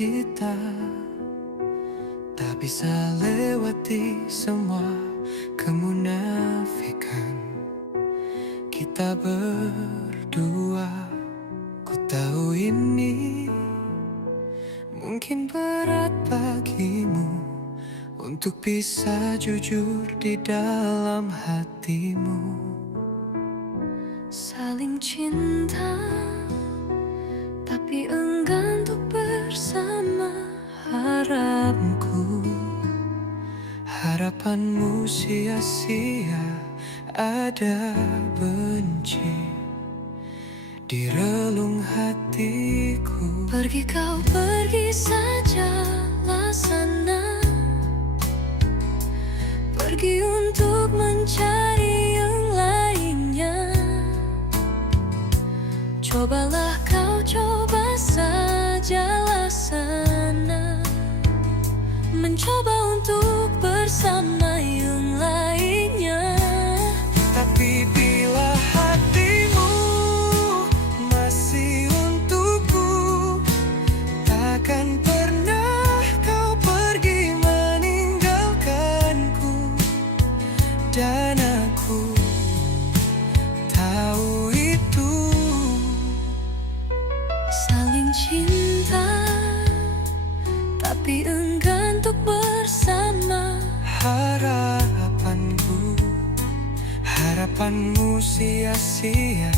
kita tak bisa lewati semua kemunafikan kita berdua. Ku tahu ini mungkin berat bagimu untuk bisa jujur di dalam hatimu. Saling cinta tapi enggan untuk bersama. Harapku, harapanmu sia-sia, ada benci di relung hatiku. Pergi kau pergi sajalah sana, pergi untuk mencari yang lainnya. Cobalah kau coba sajalah sana, mencoba untuk bersama yang lainnya. Tapi bila hatimu masih untukku, takkan pernah kau pergi meninggalkanku. Dan aku tahu itu. Saling cinta tapi enggan untuk bersama. Harapanku, harapanmu sia-sia,